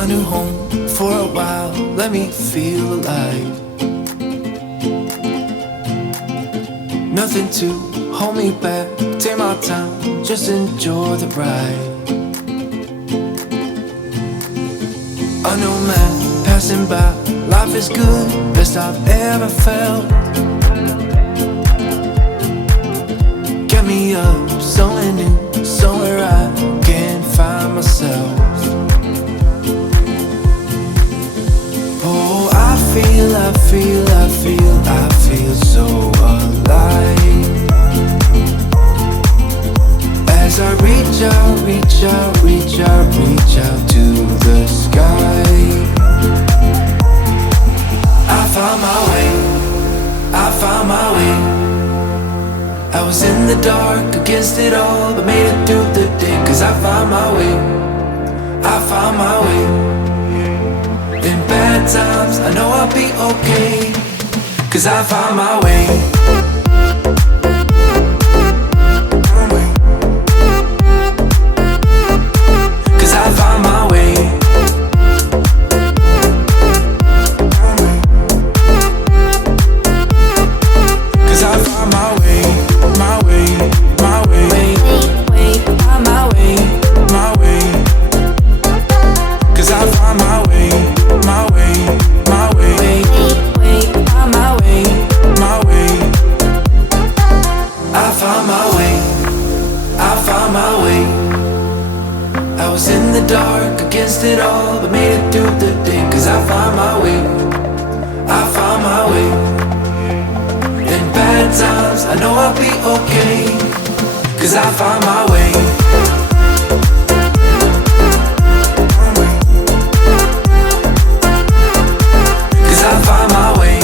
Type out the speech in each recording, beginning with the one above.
a new home for a while, let me feel alive. Nothing to hold me back, take my time, just enjoy the ride. A new man passing by, life is good, best I've ever felt. Get me up, somewhere new, somewhere I can find myself. Oh, I feel so alive. As I reach out to the sky. I found my way. I was in the dark against it all, but made it through the day. Cause I found my way. In bad times, I know I'll be okay. Cause I found my way. Cause I found my way. Cause I found my way. My way. Find my way. Cause I found my way. My way. Find my way. I found my way. I was in the dark against it all, but made it through the day. Cause I found my way. In bad times, I know I'll be okay. Cause I found my way. Cause I found my way.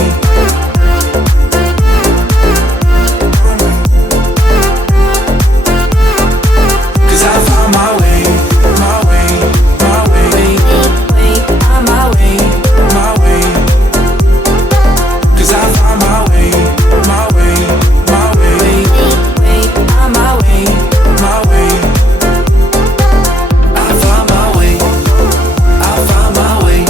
Cause I found my way. Cause I found my way.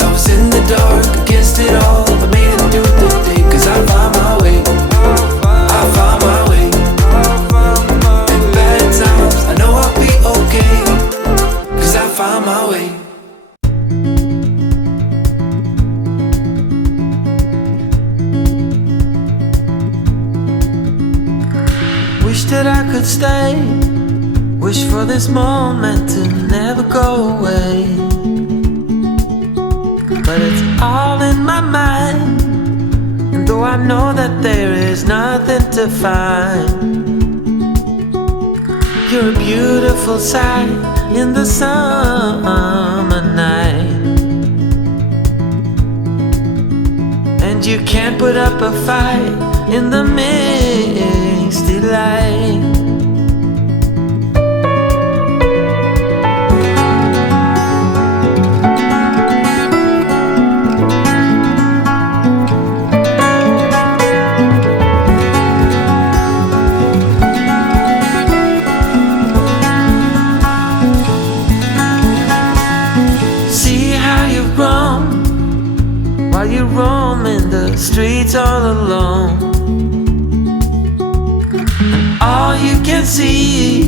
I was in the dark against it all, but made it through the day. Cause I found my way. In bad times, I know I'll be okay. Cause I found my way. Wish that I could stay. Wish for this moment to never go away. But it's all in my mind. And though I know that there is nothing to find, you're a beautiful sight in the summer night. And you can't put up a fight in the misty light. See how you've grown while you roam in the streets all alone. All you can see,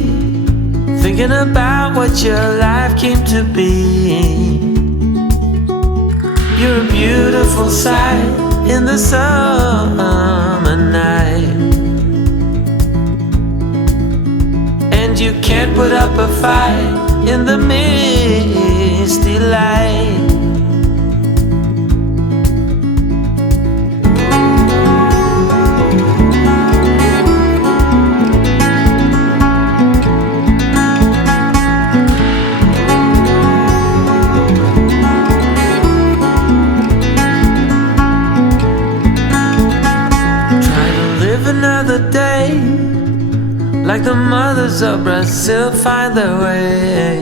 thinking about what your life came to be. You're a beautiful sight in the summer night. And you can't put up a fight in the misty light. Another day, like the mothers of Brazil find their way.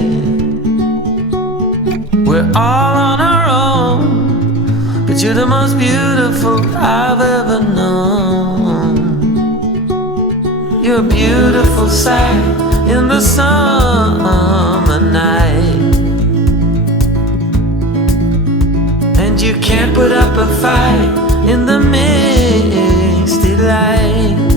We're all on our own, but you're the most beautiful I've ever known. You're a beautiful sight in the summer night. And you can't put up a fight in the misty light.